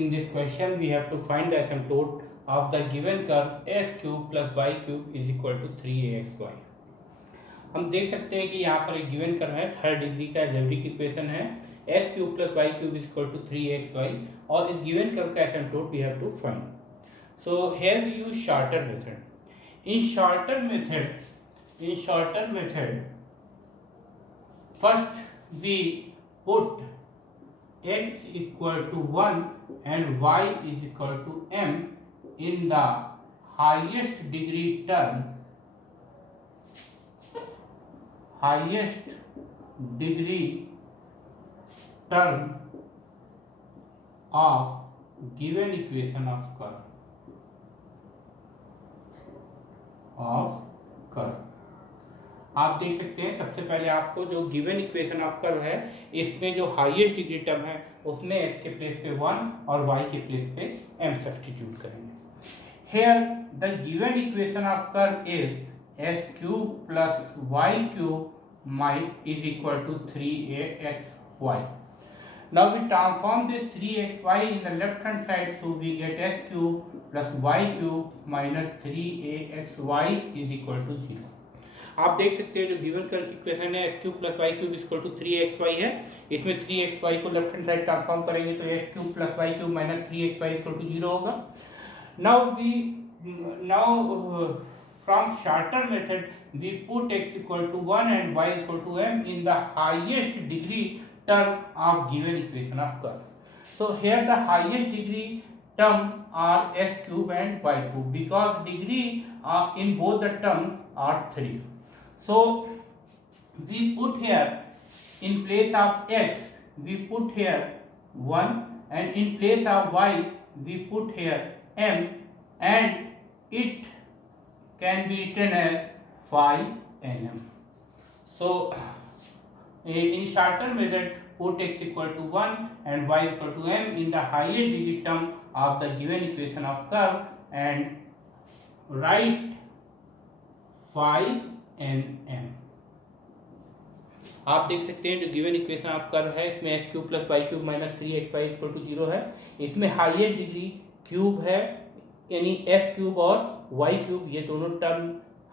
in this question we have to find the asymptote of the given curve s cube plus y cube is equal to 3axy. हम देख सकते हैं कि यहाँ पर एक गिवन कर्व है, थर्ड डिग्री का अलजेब्रिक इक्वेशन है x cube plus Y cube is equal to 3xy और इस गिवन कर्व का asymptote we have to find. So here we use shorter method. In shorter method, first we put x equal to 1 and y is equal to m in the highest degree term of given equation of curve. आप देख सकते हैं सबसे पहले आपको जो given equation of curve है इसमें जो हाईएस्ट डिग्री टर्म है उसमें s के प्लेस पे 1 और y के प्लेस पे m सब्स्टिट्यूट करेंगे. Here the given equation of curve is s cube plus y cube is equal to 3axy. Now we transform this 3xy in the left hand side, so we get s cube plus y cube minus 3axy is equal to 0. आप देख सकते हैं जो given curve की equation है s cube plus y cube is equal to 3xy है. इसमें 3xy को लेफ्ट हैंड साइड ट्रांसफॉर्म करेंगे तो s cube plus y cube minus 3xy is equal to 0 होगा. Now from shorter method we put x equal to 1 and y equal to m in the highest degree term of given equation of curve. So here the highest degree term are s cube and y cube because degree in both the terms are 3. So we put here in place of x we put here 1 and in place of y we put here m and it can be written as phi nm. So in shorter method put x equal to 1 and y equal to m in the highest degree term of the given equation of curve and write phi nm. आप देख सकते हैं जो given equation of curve है इसमें s cube plus Y cube minus 3xy equal to 0 है. इसमें highest degree cube है यानी s क्यूब और y क्यूब ये दोनों टर्म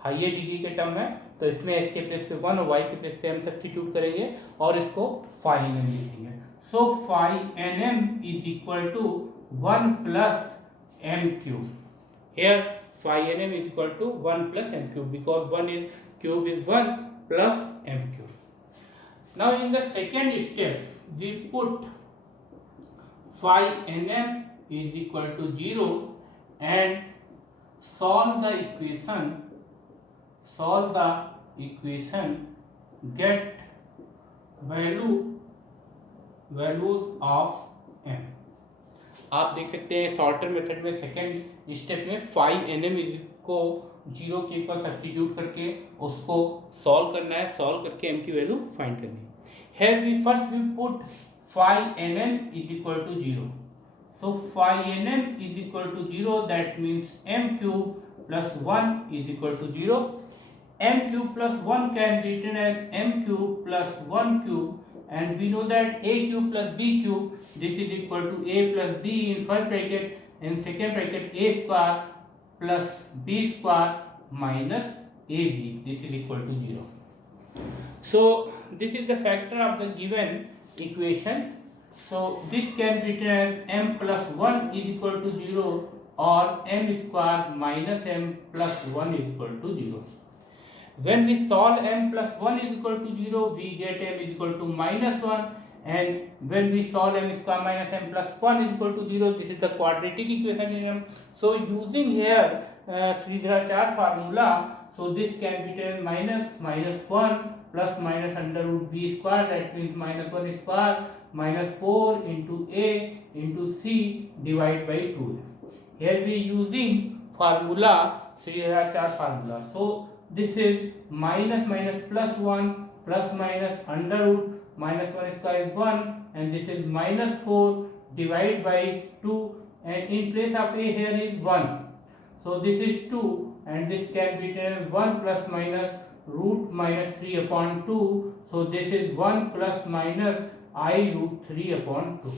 हाईएस्ट डिग्री के टर्म है तो इसमें s के प्लेस पे 1 और y के प्लेस पे m सब्स्टिट्यूट करेंगे और इसको phi nm लिखेंगे. So phi nm is equal to 1 plus m cube. Here phi nm is equal to 1 plus m cube because 1 is cube is 1 plus m cube. Now in the second step we put phi nm is equal to 0 and solve the equation get values of m. आप देख सकते हैं shorter method में second step में phi nm को 0 के equal substitute करके उसको सॉल्व करना है. सॉल्व करके m की वैल्यू फाइंड करनी है. Here we first put phi nm is equal to 0. So phi nm is equal to 0 that means m cube plus 1 is equal to 0. M cube plus 1 can be written as m cube plus 1 cube and we know that a cube plus b cube this is equal to a plus b in first bracket and second bracket a square plus b square minus ab this is equal to 0. So this is the factor of the given equation. So this can be written as m plus 1 is equal to 0 or m square minus m plus 1 is equal to 0. When we solve m plus 1 is equal to 0 we get m is equal to minus 1 and when we solve m square minus m plus 1 is equal to 0 this is the quadratic equation in m. So using here Sridharacharya formula so this can be written minus 1 plus minus under root b square that means minus 1 square minus 4 into a into c divided by 2. Here we using formula Sridharacharya formula. So this is minus plus 1 plus minus under root minus 1 square is 1 and this is minus 4 divided by 2 and in place of a here is 1. So this is 2 and this can be written as 1 plus minus root minus 3 upon 2. So this is 1 plus minus I root 3 upon 2.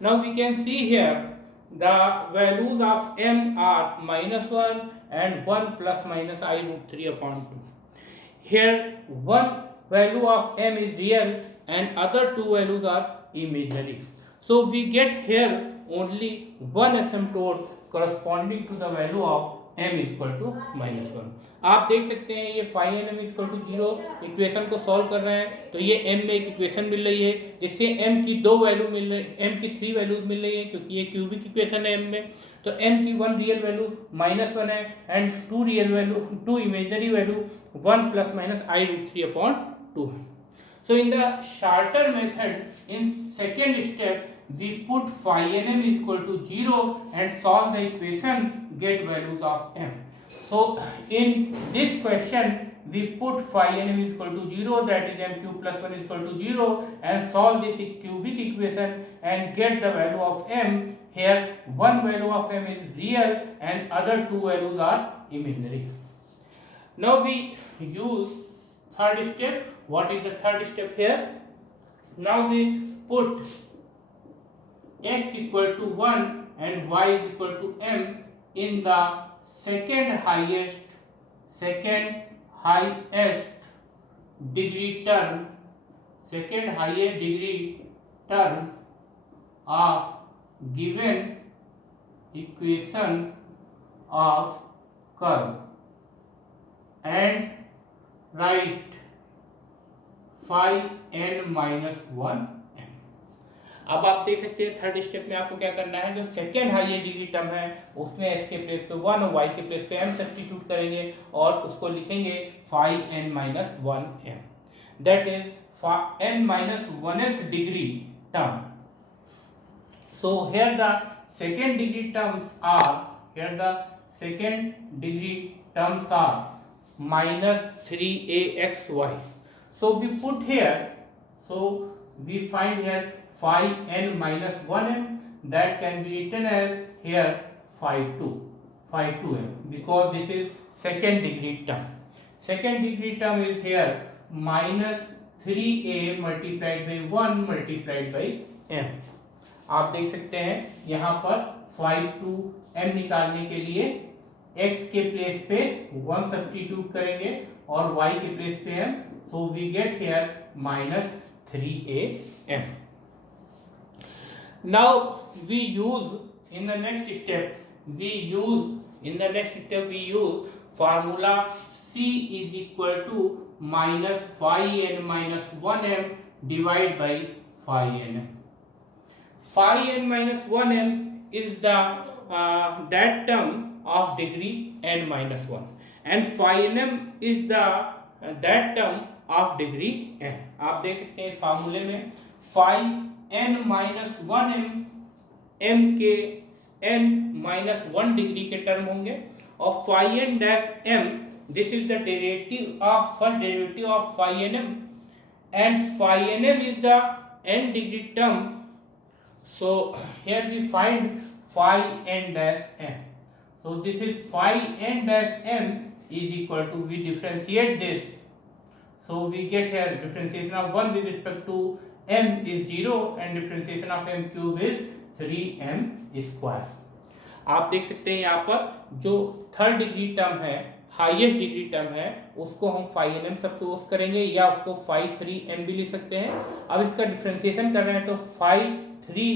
Now we can see here the values of m are -1 and 1 plus minus I root 3 upon 2. Here one value of m is real and other two values are imaginary. So we get here only one asymptote corresponding to the value of m is equal to -1. आप देख सकते हैं ये phi n m is equal to 0 equation को solve कर रहे हैं तो ये m में एक इक्वेशन मिल रही है जिससे m की दो वैल्यू मिल रही है, m की 3 वैल्यूज मिल रही है क्योंकि ये क्यूबिक इक्वेशन है m में। तो m की वन रियल वैल्यू -1 है and two real value two imaginary value 1 plus minus I root 3 upon 2. So in the shorter method, in second step, we put phi nm is equal to 0 and solve the equation, get values of m. So in this question, we put phi nm is equal to 0, that is m cube plus 1 is equal to 0, and solve this cubic equation and get the value of m. Here one value of m is real and other two values are imaginary. Now we use third step. What is the third step here? Now we put x equal to 1 and y is equal to m in the second highest degree term, second highest degree term of given equation of curve and write phi n minus 1 m. अब आप देख सकते हैं third step में आपको क्या करना है, जो सेकेंड हाईएस्ट डिग्री टर्म है उसमें s के प्लेस पे 1 और y के प्लेस पे m सब्स्टिट्यूट करेंगे और उसको लिखेंगे phi n minus 1 m, that is n minus 1th degree term. So here the second degree terms are minus 3axy. So we put here, so we find here phi n minus 1m, that can be written as here phi 2m, because this is second degree term. Second degree term is here minus 3a multiplied by 1 multiplied by m. आप देख सकते हैं यहाँ पर phi 2m निकालने के लिए x के प्लेस पे 1 सब्स्टिट्यूट करेंगे और y के प्लेस पे m, so we get here minus 3am. Now we use in the next step we use formula c is equal to minus phi n minus 1m divided by phi n. Phi n minus 1m is the that term of degree n minus 1 and phi nm is the that term of degree n. आप देख सकते हैं इस फार्मूले में phi n minus 1m m के n minus 1 degree के term होंगे और phi n dash m, this is the derivative of first derivative of phi nm and phi nm is the n degree term. So here we find phi n dash m. So this is phi n dash m is equal to, we differentiate this, so we get here differentiation of 1 with respect to m is 0 and differentiation of m cube is 3m square. आप देख सकते हैं यहाँ पर जो third degree term है, highest degree term है, उसको हम phi nm सब्स्टिट्यूट करेंगे या उसको phi 3m भी लिख सकते हैं. अब इसका डिफरेंशिएशन कर रहे हैं तो phi 3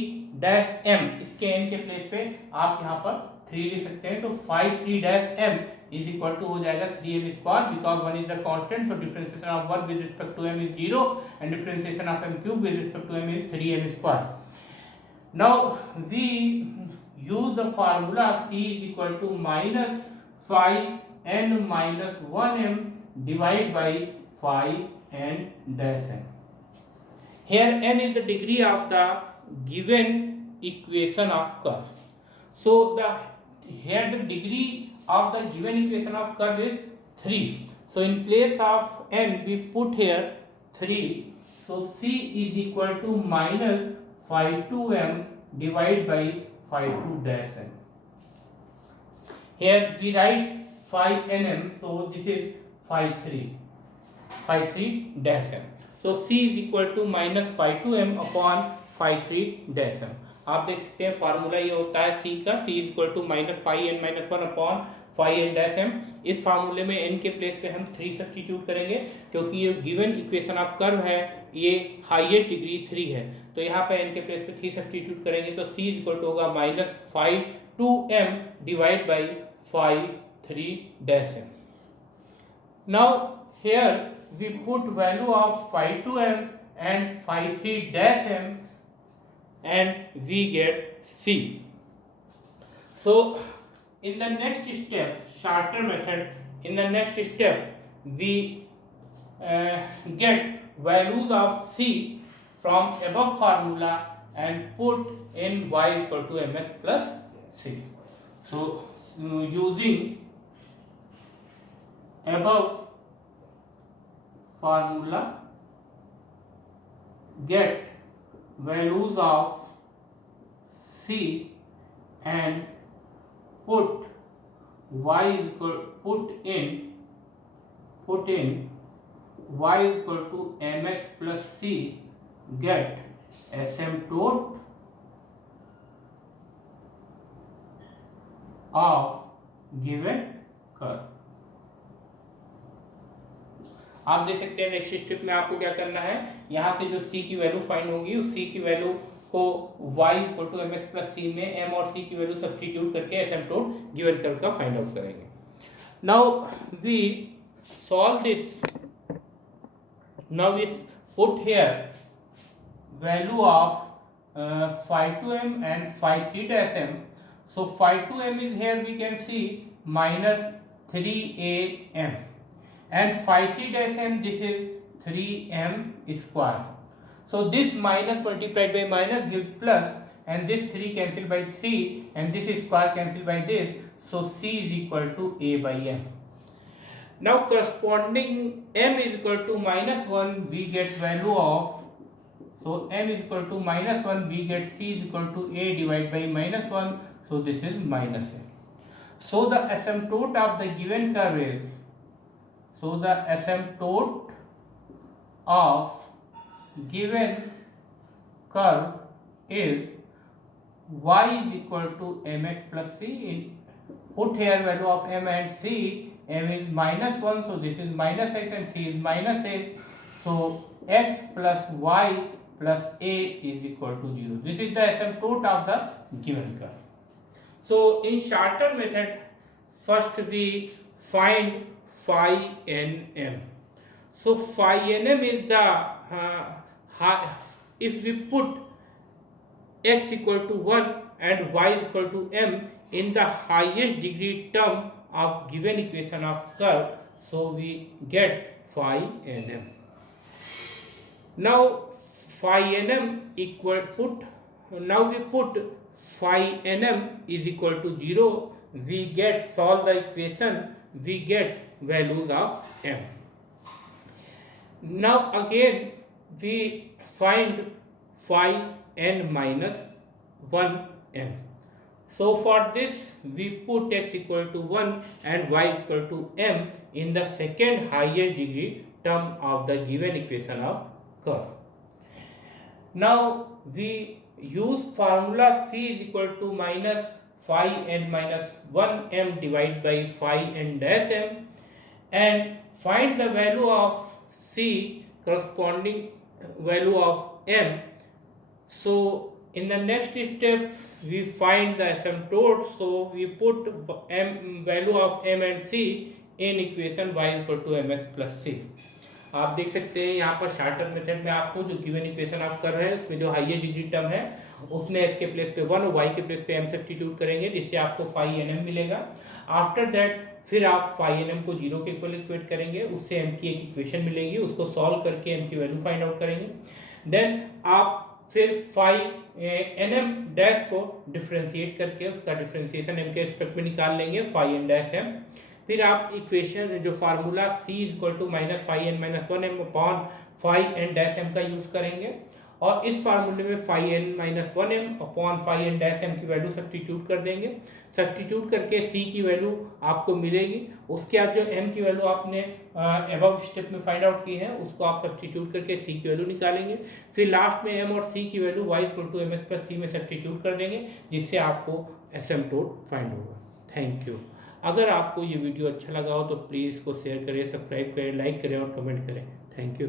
dash m, इसके n के प्लेस पे आप यहाँ पर 3 लिख सकते हैं, तो phi 3 dash m is equal to हो जाएगा 3m square, because 1 is the constant, so differentiation of 1 with respect to m is 0 and differentiation of m cube with respect to m is 3m square. Now we use the formula c is equal to minus phi n minus 1m divided by phi n dash m. Here n is the degree of the given equation of curve. So here the degree of the given equation of curve is 3. So in place of n we put here 3. So c is equal to minus phi 2m divided by phi 2 dash m. Here we write phi nm, so this is phi 3 dash m. So c is equal to minus phi 2m upon phi 3 dash m. आप देख सकते हैं formula ये होता है C का, C is equal to minus five n minus one upon five n dash m. इस फार्मूले में एन के प्लेस पे हम 3 सब्स्टिट्यूट करेंगे, क्योंकि ये गिवन इक्वेशन ऑफ कर्व है, ये हाईएस्ट डिग्री 3 है, तो यहाँ पे एन के प्लेस पे 3 सब्स्टिट्यूट करेंगे, तो सी इज इक्वल टू होगा minus five two M divide by five three dash M. Now here we put value of phi 2m and phi 3 dash m and we get C. So in the next step, shorter method, in the next step we get values of C from above formula and put in y is equal to mx plus C. So using above formula, get values of C and put y is equal, put in y is equal to mx plus C, get asymptote of given curve. आप देख सकते हैं next step में आपको क्या करना है, यहाँ से जो C की वैल्यू फाइंड होगी उस C की वैल्यू को y equal to mx plus C में m और C की वैल्यू सब्स्टिट्यूट करके एसिम्पटोट गिवन कर्व का फाइंड आउट करेंगे। Now we solve this, now we put here value of phi 2m and phi 3 dash m. So phi 2m is here, we can see minus 3am, and phi 3 dash m, this is 3m square. So this minus multiplied by minus gives plus, and this 3 cancel by 3 and this square cancel by this, so C is equal to a by m. Now corresponding m is equal to minus 1, we get value of, so m is equal to minus 1, we get C is equal to a divided by minus 1, so this is minus m. So the asymptote of the given curve is, so the asymptote of given curve is y is equal to mx plus C. Put here value of m and C. M is minus 1, so this is minus x, and C is minus a, so x plus y plus a is equal to 0. This is the asymptote of the given curve. So in shorter method, first we find phi nm. So phi nm is the if we put x equal to 1 and y is equal to m in the highest degree term of given equation of curve, so we get phi nm. Now phi nm equal put, now we put phi nm is equal to 0, we get, solve the equation, we get values of m. Now again we find phi n minus 1 m. So for this we put x equal to 1 and y equal to m in the second highest degree term of the given equation of curve. Now we use formula C is equal to minus phi n minus 1 m divided by phi n dash m and find the value of C corresponding value of m. So in the next step we find the asymptote, so we put m value of m and C in equation y equal to mx plus C. आप देख सकते हैं यहाँ पर shorter method में आपको जो given equation आप कर रहे हैं उसमें जो हाईएस्ट डिग्री टर्म है उसमें x के प्लेस पे 1 और y के प्लेस पे m सब्स्टिट्यूट करेंगे, जिससे आपको phi nm मिलेगा। आफ्टर दैट फिर आप phi nm को 0 के इक्वल इक्वेट करेंगे, उससे m की एक इक्वेशन मिलेगी, उसको सॉल्व करके m की वैल्यू फाइंड आउट करेंगे। देन आप फिर phi nm डैश को डिफरेंशिएट करके उसका डिफरेंशिएशन m के रिस्पेक्ट में निकाल लेंगे, phi n डैश m। फिर आप इक्वेशन जो formula C equal to minus phi N minus 1 m upon phi N dash m का यूज करेंगे और इस फार्मूले में phi N minus 1m upon phi N dash M की वैल्यू सब्स्टिट्यूट कर देंगे। सब्स्टिट्यूट करके c की वैल्यू आपको मिलेगी। उसके बाद जो m की वैल्यू आपने अबव स्टेप में फाइंड आउट की है उसको आप सब्स्टिट्यूट करके c की वैल्यू निकालेंगे। फिर लास्ट में m और c की value y equal to mx plus c में सब्स्टिट्यूट कर देंगे, जिससे आपको एसिम्पटोट फाइंड होगा। Thank you. अगर आपको ये वीडियो अच्छा लगा हो तो प्लीज़ इसको शेयर करें, सब्सक्राइब करें, लाइक करें और कमेंट करें। Thank you.